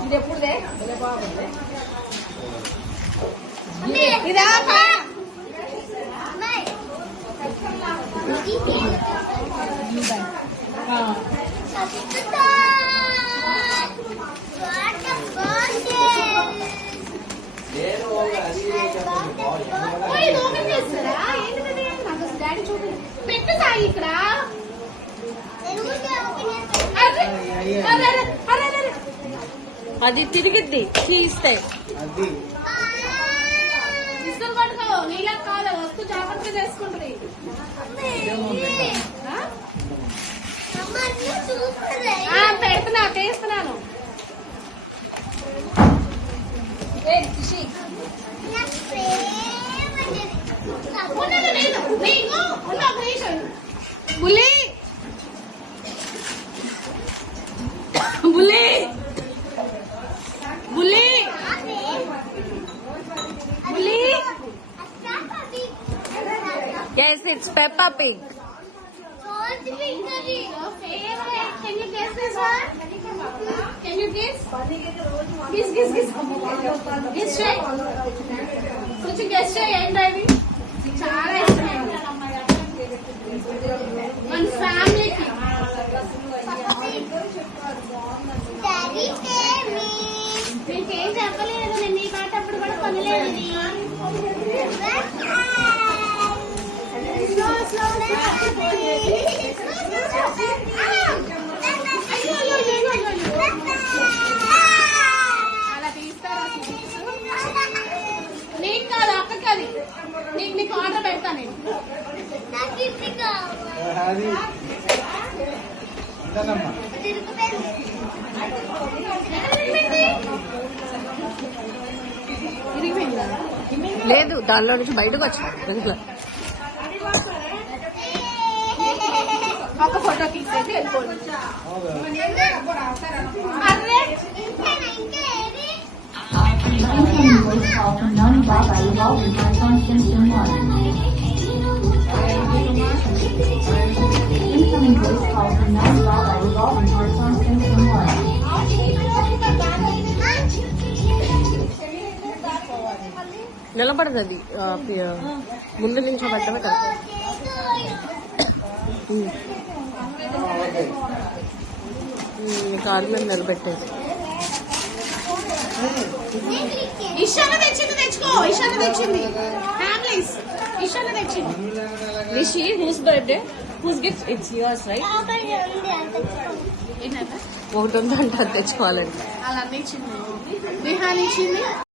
ఇది ఎప్పుడుదే ఇదా డాడీ చూపి పెట్టు సాయి ఇక్కడ అది తిరిగిద్ది తీస్తే తీసుకొని పట్టుకో నీళ్ళ కాదు వస్తూ జాగ్రత్తగా చేసుకుంటుంది పెడుతున్నా తీస్తున్నాను బుల్లి బుల్లి బుల్లి బుల్లి yes it's Peppa Pig. Can you guess this one? Can you guess? Guess. Guess చేయి కొంచెం గెస్ చేయి ఏంటి అవి చాలా ఇష్టమైంది మన ఫ్యామిలీకి నీకేం చెప్పలేదు నేను నీ పాట అప్పుడు కూడా కొనలేదు అలా తీస్తారా నీకు కాదు అక్కడికి అది నీకు ఆర్డర్ పెడతా నేను లేదు దానిలో నుంచి బయటకు వచ్చింది ఒక ఫోటో తీసేసి వెళ్ళిపోండి నిలబడదు అది ముందు నుంచి పెట్టమే కదా కారు మీద నిలబెట్టేది ఇషాన తెచ్చింది తెచ్చుకో ఇషాన తెచ్చింది ఫ్యామిలీస్ ఇషాన తెచ్చింది Rishi whose birthday whose gift it's yours right ఒకటి ఉందంటే అది తెచ్చుకోవాలండి అలా ఇచ్చింది బిహాన్ ఇచ్చింది